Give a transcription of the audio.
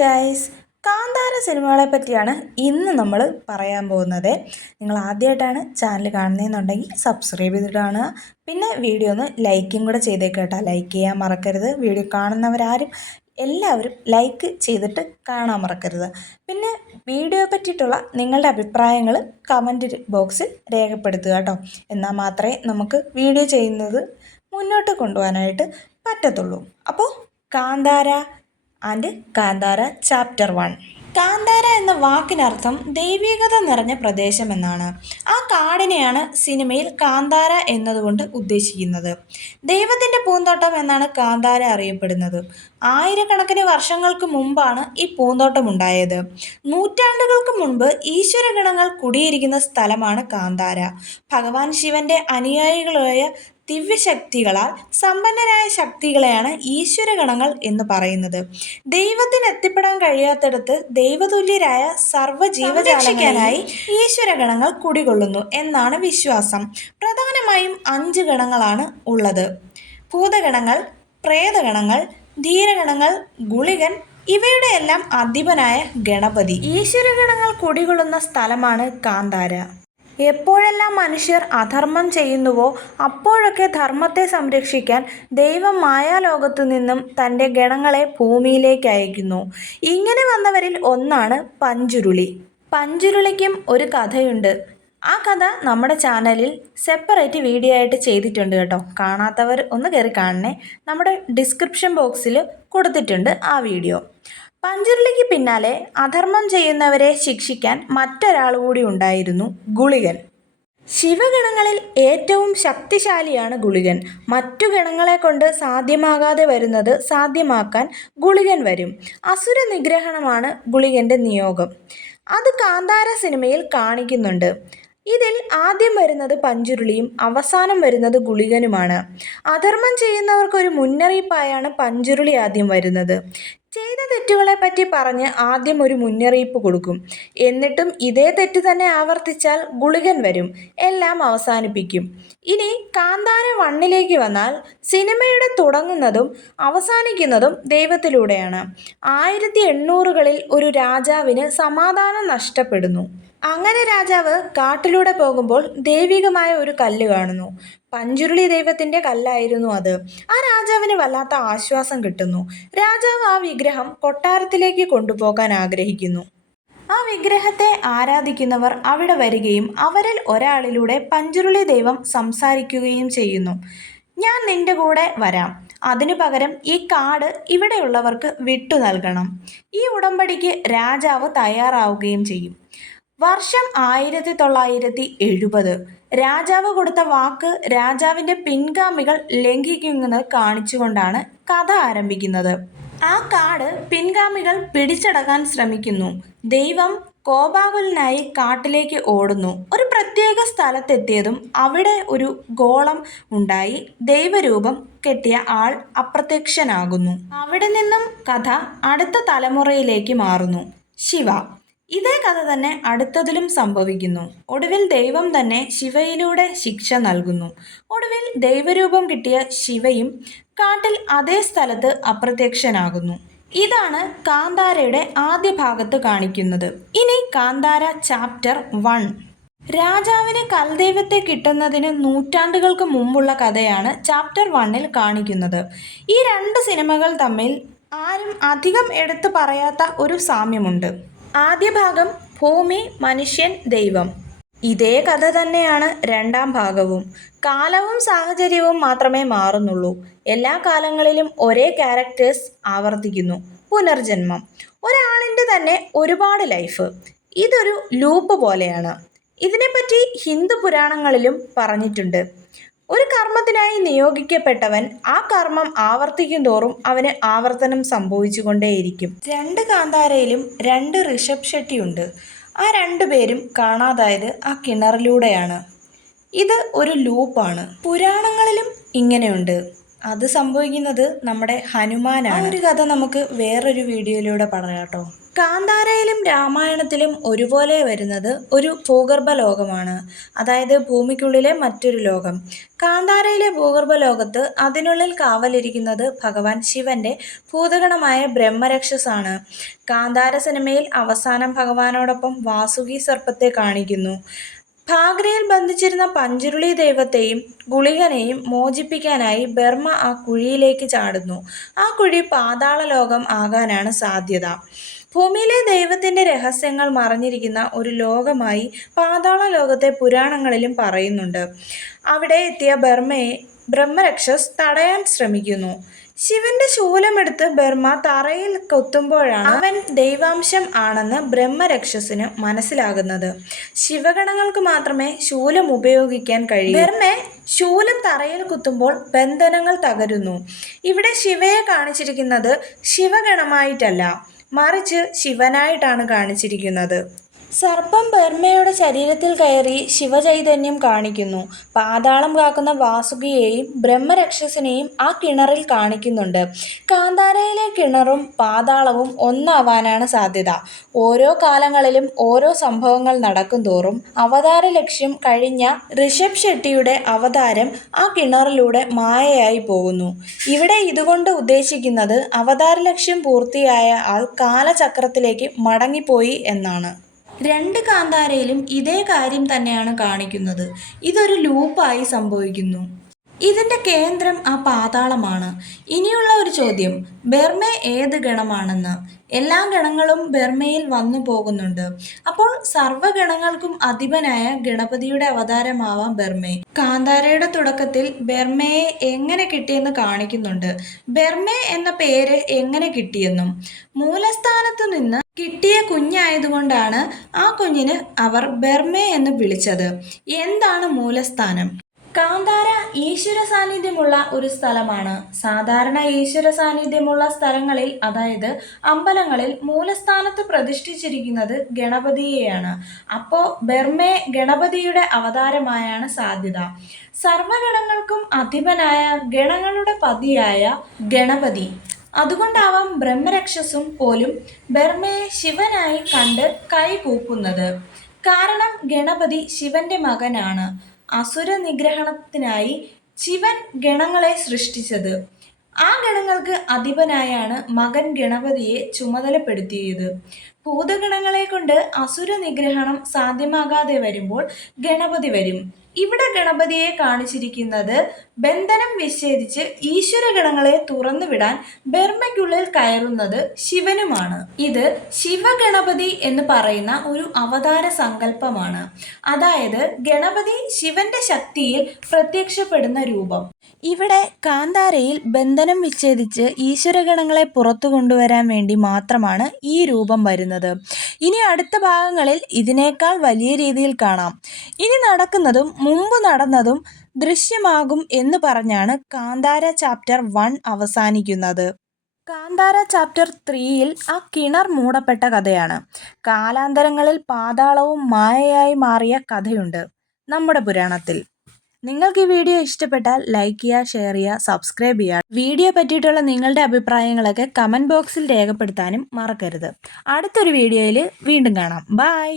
Guys, Kantara സിനിമകളെ പറ്റിയാണ് ഇന്ന് നമ്മൾ പറയാൻ പോകുന്നത്. നിങ്ങൾ ആദ്യമായിട്ടാണ് ചാനൽ കാണുന്നതെന്നുണ്ടെങ്കിൽ സബ്സ്ക്രൈബ് ചെയ്തിട്ട് കാണുക. പിന്നെ വീഡിയോ ഒന്ന് ലൈക്കും കൂടെ ചെയ്തേക്കേട്ടോ. ലൈക്ക് ചെയ്യാൻ മറക്കരുത്. വീഡിയോ കാണുന്നവരാരും എല്ലാവരും ലൈക്ക് ചെയ്തിട്ട് കാണാൻ മറക്കരുത്. പിന്നെ വീഡിയോയെ പറ്റിയിട്ടുള്ള നിങ്ങളുടെ അഭിപ്രായങ്ങൾ കമൻറ്റ് ബോക്സിൽ രേഖപ്പെടുത്തുക കേട്ടോ. എന്നാൽ മാത്രമേ നമുക്ക് വീഡിയോ ചെയ്യുന്നത് മുന്നോട്ട് കൊണ്ടുപോകാനായിട്ട് പറ്റത്തുള്ളൂ. അപ്പോൾ കാന്താര ആൻഡ് കാന്താര ചാപ്റ്റർ 1. കാന്താര എന്ന വാക്കിനർത്ഥം ദൈവികത നിറഞ്ഞ പ്രദേശം എന്നാണ്. ആ കാടിനെയാണ് സിനിമയിൽ കാന്താര എന്നതുകൊണ്ട് ഉദ്ദേശിക്കുന്നത്. ദൈവത്തിൻ്റെ പൂന്തോട്ടം എന്നാണ് കാന്താര അറിയപ്പെടുന്നത്. ആയിരക്കണക്കിന് വർഷങ്ങൾക്ക് മുമ്പാണ് ഈ പൂന്തോട്ടം ഉണ്ടായത്. നൂറ്റാണ്ടുകൾക്ക് മുൻപ് ഈശ്വരഗണങ്ങൾ കുടിയിരിക്കുന്ന സ്ഥലമാണ് കാന്താര. ഭഗവാൻ ശിവന്റെ അനുയായികളായ ദിവ്യശക്തികളാൽ സമ്പന്നരായ ശക്തികളെയാണ് ഈശ്വരഗണങ്ങൾ എന്ന് പറയുന്നത്. ദൈവത്തിന് എത്തിപ്പെടാൻ കഴിയാത്തിടത്ത് ദൈവതുല്യരായ സർവ്വജീവജാലങ്ങളായി ഈശ്വരഗണങ്ങൾ കുടികൊള്ളുന്നു എന്നാണ് വിശ്വാസം. പ്രധാനമായും 5 ഗണങ്ങളാണ് ഉള്ളത്: ഭൂതഗണങ്ങൾ, പ്രേതഗണങ്ങൾ, ധീരഗണങ്ങൾ, ഗുളികൻ, ഇവയുടെ എല്ലാം അധിപനായ ഗണപതി. ഈശ്വരഗണങ്ങൾ കുടികൊള്ളുന്ന സ്ഥലമാണ് കാന്താര. എപ്പോഴെല്ലാം മനുഷ്യർ അധർമ്മം ചെയ്യുന്നുവോ അപ്പോഴൊക്കെ ധർമ്മത്തെ സംരക്ഷിക്കാൻ ദൈവം മായാലോകത്തു നിന്നും തൻ്റെ ഗണങ്ങളെ ഭൂമിയിലേക്ക് അയക്കുന്നു. ഇങ്ങനെ വന്നവരിൽ ഒന്നാണ് പഞ്ചുരുളി. പഞ്ചുരുളിക്കും ഒരു കഥയുണ്ട്. ആ കഥ നമ്മുടെ ചാനലിൽ സെപ്പറേറ്റ് വീഡിയോ ആയിട്ട് ചെയ്തിട്ടുണ്ട് കേട്ടോ. കാണാത്തവർ ഒന്ന് കയറി കാണണേ. നമ്മുടെ ഡിസ്ക്രിപ്ഷൻ ബോക്സിൽ കൊടുത്തിട്ടുണ്ട് ആ വീഡിയോ. പഞ്ചുരുളിക്ക് പിന്നാലെ അധർമ്മം ചെയ്യുന്നവരെ ശിക്ഷിക്കാൻ മറ്റൊരാൾ കൂടി ഉണ്ടായിരുന്നു: ഗുളികൻ. ശിവഗണങ്ങളിൽ ഏറ്റവും ശക്തിശാലിയാണ് ഗുളികൻ. മറ്റു ഗണങ്ങളെ കൊണ്ട് സാധ്യമാകാതെ വരുന്നത് സാധ്യമാക്കാൻ ഗുളികൻ വരും. അസുര നിഗ്രഹണമാണ് ഗുളികൻ്റെ നിയോഗം. അത് കാന്താര സിനിമയിൽ കാണിക്കുന്നുണ്ട്. ഇതിൽ ആദ്യം വരുന്നത് പഞ്ചുരുളിയും അവസാനം വരുന്നത് ഗുളികനുമാണ്. അധർമ്മം ചെയ്യുന്നവർക്കൊരു മുന്നറിയിപ്പായാണ് പഞ്ചുരുളി ആദ്യം വരുന്നത്. ചെയ്ത തെറ്റുകളെ പറ്റി പറഞ്ഞ് ആദ്യം ഒരു മുന്നറിയിപ്പ് കൊടുക്കും. എന്നിട്ടും ഇതേ തെറ്റ് തന്നെ ആവർത്തിച്ചാൽ ഗുളികൻ വരും, എല്ലാം അവസാനിപ്പിക്കും. ഇനി കാന്താര 1ലേക്ക് വന്നാൽ സിനിമയുടെ തുടങ്ങുന്നതും അവസാനിക്കുന്നതും ദൈവത്തിലൂടെയാണ്. 1800കളിൽ ഒരു രാജാവിന് സമാധാനം നഷ്ടപ്പെടുന്നു. അങ്ങനെ രാജാവ് കാട്ടിലൂടെ പോകുമ്പോൾ ദൈവികമായ ഒരു കല്ല് കാണുന്നു. പഞ്ചുരുളി ദൈവത്തിൻ്റെ കല്ലായിരുന്നു അത്. ആ രാജാവിന് വല്ലാത്ത ആശ്വാസം കിട്ടുന്നു. രാജാവ് ആ വിഗ്രഹം കൊട്ടാരത്തിലേക്ക് കൊണ്ടുപോകാൻ ആഗ്രഹിക്കുന്നു. ആ വിഗ്രഹത്തെ ആരാധിക്കുന്നവർ അവിടെ വരികയും അവരിൽ ഒരാളിലൂടെ പഞ്ചുരുളി ദൈവം സംസാരിക്കുകയും ചെയ്യുന്നു: ഞാൻ നിന്റെ കൂടെ വരാം. അതിനു പകരം ഈ കാട് ഇവിടെയുള്ളവർക്ക് വിട്ടു നൽകണം. ഈ ഉടമ്പടിക്ക് രാജാവ് തയ്യാറാവുകയും ചെയ്യും. വർഷം 1970. രാജാവ് കൊടുത്ത വാക്ക് രാജാവിൻ്റെ പിൻഗാമികൾ ലംഘിക്കുന്നത് കാണിച്ചുകൊണ്ടാണ് കഥ ആരംഭിക്കുന്നത്. ആ കാട് പിൻഗാമികൾ പിടിച്ചടക്കാൻ ശ്രമിക്കുന്നു. ദൈവം കോപാകുലനായി കാട്ടിലേക്ക് ഓടുന്നു. ഒരു പ്രത്യേക സ്ഥലത്തെത്തിയതും അവിടെ ഒരു ഗോളം ഉണ്ടായി ദൈവരൂപം കെട്ടിയ ആൾ അപ്രത്യക്ഷനാകുന്നു. അവിടെ നിന്നും കഥ അടുത്ത തലമുറയിലേക്ക് മാറുന്നു. ശിവ. ഇതേ കഥ തന്നെ അടുത്തതിലും സംഭവിക്കുന്നു. ഒടുവിൽ ദൈവം തന്നെ ശിവയിലൂടെ ശിക്ഷ നൽകുന്നു. ഒടുവിൽ ദൈവരൂപം കിട്ടിയ ശിവയും കാട്ടിൽ അതേ സ്ഥലത്ത് അപ്രത്യക്ഷനാകുന്നു. ഇതാണ് കാന്താരയുടെ ആദ്യ ഭാഗത്ത് കാണിക്കുന്നത്. ഇനി കാന്താര ചാപ്റ്റർ 1. രാജാവിന് കൽദൈവത്തെ കിട്ടുന്നതിന് നൂറ്റാണ്ടുകൾക്ക് മുമ്പുള്ള കഥയാണ് ചാപ്റ്റർ 1ൽ കാണിക്കുന്നത്. ഈ 2 സിനിമകൾ തമ്മിൽ ആരും അധികം എടുത്തു പറയാത്ത ഒരു സാമ്യമുണ്ട്. ആദ്യ ഭാഗം ഭൂമി, മനുഷ്യൻ, ദൈവം. ഇതേ കഥ തന്നെയാണ് രണ്ടാം ഭാഗവും. കാലവും സാഹചര്യവും മാത്രമേ മാറുന്നുള്ളൂ. എല്ലാ കാലങ്ങളിലും ഒരേ ക്യാരക്ടേഴ്സ് ആവർത്തിക്കുന്നു. പുനർജന്മം. ഒരാളിൻ്റെ തന്നെ ഒരുപാട് ലൈഫ്. ഇതൊരു ലൂപ്പ് പോലെയാണ്. ഇതിനെപ്പറ്റി ഹിന്ദു പുരാണങ്ങളിലും പറഞ്ഞിട്ടുണ്ട്. ഒരു കർമ്മത്തിനായി നിയോഗിക്കപ്പെട്ടവൻ ആ കർമ്മം ആവർത്തിക്കും തോറും അവന് ആവർത്തനം സംഭവിച്ചുകൊണ്ടേയിരിക്കും. 2 കാന്താരയിലും 2 ഋഷഭ് ഷെട്ടി ഉണ്ട്. ആ 2 പേരും കാണാതായത് ആ കിണറിലൂടെയാണ്. ഇത് ഒരു ലൂപ്പാണ്. പുരാണങ്ങളിലും ഇങ്ങനെയുണ്ട്. അത് സംഭവിക്കുന്നത് നമ്മുടെ ഹനുമാനാണ്. ആ ഒരു കഥ നമുക്ക് വേറൊരു വീഡിയോയിലൂടെ പറയാം കേട്ടോ. കാന്താരയിലും രാമായണത്തിലും ഒരുപോലെ വരുന്നത് ഒരു ഭൂഗർഭ ലോകമാണ്, അതായത് ഭൂമിക്കുള്ളിലെ മറ്റൊരു ലോകം. കാന്താരയിലെ ഭൂഗർഭ ലോകത്ത് അതിനുള്ളിൽ കാവലിരിക്കുന്നത് ഭഗവാൻ ശിവന്റെ ഭൂതഗണമായ ബ്രഹ്മരക്ഷസാണ്. കാന്താര സിനിമയിൽ അവസാനം ഭഗവാനോടൊപ്പം വാസുകി സർപ്പത്തെ കാണിക്കുന്നു. ഭാഗ്രയിൽ ബന്ധിച്ചിരുന്ന പഞ്ചുരുളി ദൈവത്തെയും ഗുളികനെയും മോചിപ്പിക്കാനായി ബർമ്മ ആ കുഴിയിലേക്ക് ചാടുന്നു. ആ കുഴി പാതാള ലോകം ആകാനാണ് സാധ്യത. ഭൂമിയിലെ ദൈവത്തിന്റെ രഹസ്യങ്ങൾ മറഞ്ഞിരിക്കുന്ന ഒരു ലോകമായി പാതാള ലോകത്തെ പുരാണങ്ങളിലും പറയുന്നുണ്ട്. അവിടെ എത്തിയ ബർമ്മയെ ബ്രഹ്മരക്ഷസ് തടയാൻ ശ്രമിക്കുന്നു. ശിവന്റെ ശൂലമെടുത്ത് ബർമ്മ തറയിൽ കൊത്തുമ്പോഴാണ് അവൻ ദൈവാംശം ആണെന്ന് ബ്രഹ്മരക്ഷസിന് മനസ്സിലാകുന്നത്. ശിവഗണങ്ങൾക്ക് മാത്രമേ ശൂലം ഉപയോഗിക്കാൻ കഴിയൂ. ബർമ്മ ശൂലം തറയിൽ കുത്തുമ്പോൾ ബന്ധനങ്ങൾ തകരുന്നു. ഇവിടെ ശിവയെ കാണിച്ചിരിക്കുന്നത് ശിവഗണമായിട്ടല്ല, മറിച്ച് ശിവനായിട്ടാണ് കാണിച്ചിരിക്കുന്നത്. സർപ്പം ബർമ്മയുടെ ശരീരത്തിൽ കയറി ശിവചൈതന്യം കാണിക്കുന്നു. പാതാളം കാക്കുന്ന വാസുകിയെയും ബ്രഹ്മരക്ഷസിനെയും ആ കിണറിൽ കാണിക്കുന്നുണ്ട്. കാന്താരയിലെ കിണറും പാതാളവും ഒന്നാവാനാണ് സാധ്യത. ഓരോ കാലങ്ങളിലും ഓരോ സംഭവങ്ങൾ നടക്കും തോറും അവതാര ലക്ഷ്യം കഴിഞ്ഞ ഋഷഭ് ഷെട്ടിയുടെ അവതാരം ആ കിണറിലൂടെ മായയായി പോകുന്നു. ഇവിടെ ഇതുകൊണ്ട് ഉദ്ദേശിക്കുന്നത് അവതാര ലക്ഷ്യം പൂർത്തിയായ ആൾ കാലചക്രത്തിലേക്ക് മടങ്ങിപ്പോയി എന്നാണ്. രണ്ട് കാന്താരയിലും ഇതേ കാര്യം തന്നെയാണ് കാണിക്കുന്നത്. ഇതൊരു ലൂപ്പായി സംഭവിക്കുന്നു. ഇതിന്റെ കേന്ദ്രം ആ പാതാളമാണ്. ഇനിയുള്ള ഒരു ചോദ്യം, ബർമ്മ ഏത് ഗണമാണെന്ന്. എല്ലാ ഗണങ്ങളും ബർമ്മയിൽ വന്നു പോകുന്നുണ്ട്. അപ്പോൾ സർവ്വഗണങ്ങൾക്കും അധിപനായ ഗണപതിയുടെ അവതാരമാവാം ബർമ്മ. കാന്താരയുടെ തുടക്കത്തിൽ ബർമ്മയെ എങ്ങനെ കിട്ടിയെന്ന് കാണിക്കുന്നുണ്ട്. ബർമ്മ എന്ന പേര് എങ്ങനെ കിട്ടിയെന്നും മൂലസ്ഥാനത്തു നിന്ന് കിട്ടിയ കുഞ്ഞായതുകൊണ്ടാണ് ആ കുഞ്ഞിന് അവർ ബർമ്മ എന്ന് വിളിച്ചത്. എന്താണ് മൂലസ്ഥാനം? കാന്താര ഈശ്വര സാന്നിധ്യമുള്ള ഒരു സ്ഥലമാണ്. സാധാരണ ഈശ്വര സാന്നിധ്യമുള്ള സ്ഥലങ്ങളിൽ, അതായത് അമ്പലങ്ങളിൽ, മൂലസ്ഥാനത്ത് പ്രതിഷ്ഠിച്ചിരിക്കുന്നത് ഗണപതിയെയാണ്. അപ്പോൾ ബർമ്മ ഗണപതിയുടെ അവതാരമായാണ് സാധ്യത. സർവഗണങ്ങൾക്കും അധിപനായ ഗണങ്ങളുടെ പതിയായ ഗണപതി. അതുകൊണ്ടാവാം ബ്രഹ്മരക്ഷസും പോലും ബർമ്മയെ ശിവനായി കണ്ട് കൈകൂപ്പുന്നത്. കാരണം ഗണപതി ശിവന്റെ മകനാണ്. അസുര നിഗ്രഹണത്തിനായി ശിവൻ ഗണങ്ങളെ സൃഷ്ടിച്ചത്. ആ ഗണങ്ങൾക്ക് അധിപനായാണ് മകൻ ഗണപതിയെ ചുമതലപ്പെടുത്തിയത്. ഭൂതഗണങ്ങളെ കൊണ്ട് അസുര നിഗ്രഹണം സാധ്യമാകാതെ വരുമ്പോൾ ഗണപതി വരും. ഇവിടെ ഗണപതിയെ കാണിച്ചിരിക്കുന്നത് ബന്ധനം വിച്ഛേദിച്ച് ഈശ്വരഗണങ്ങളെ തുറന്നുവിടാൻ ബർമ്മയ്ക്കുള്ളിൽ കയറുന്നത് ശിവനുമാണ്. ഇത് ശിവഗണപതി എന്ന് പറയുന്ന ഒരു അവതാര സങ്കല്പമാണ്. അതായത് ഗണപതി ശിവന്റെ ശക്തിയിൽ പ്രത്യക്ഷപ്പെടുന്ന രൂപം. ഇവിടെ കാന്താരയിൽ ബന്ധനം വിച്ഛേദിച്ച് ഈശ്വരഗണങ്ങളെ പുറത്തു കൊണ്ടുവരാൻ വേണ്ടി മാത്രമാണ് ഈ രൂപം വരുന്നത്. ഇനി അടുത്ത ഭാഗങ്ങളിൽ ഇതിനേക്കാൾ വലിയ രീതിയിൽ കാണാം. ഇനി നടക്കുന്നതും മുമ്പ് നടന്നതും ദൃശ്യമാകും എന്ന് പറഞ്ഞാണ് കാന്താര ചാപ്റ്റർ 1 അവസാനിക്കുന്നത്. കാന്താര ചാപ്റ്റർ 3യിൽ ആ കിണർ മൂടപ്പെട്ട കഥയാണ്. കാലാന്തരങ്ങളിൽ പാതാളവും മായയായി മാറിയ കഥയുണ്ട് നമ്മുടെ പുരാണത്തിൽ. നിങ്ങൾക്ക് ഈ വീഡിയോ ഇഷ്ടപ്പെട്ടാൽ ലൈക്ക് ചെയ്യുക, ഷെയർ ചെയ്യുക, സബ്സ്ക്രൈബ് ചെയ്യുക. വീഡിയോ പറ്റിയിട്ടുള്ള നിങ്ങളുടെ അഭിപ്രായങ്ങളൊക്കെ കമൻറ്റ് ബോക്സിൽ രേഖപ്പെടുത്താനും മറക്കരുത്. അടുത്തൊരു വീഡിയോയിൽ വീണ്ടും കാണാം. ബൈ.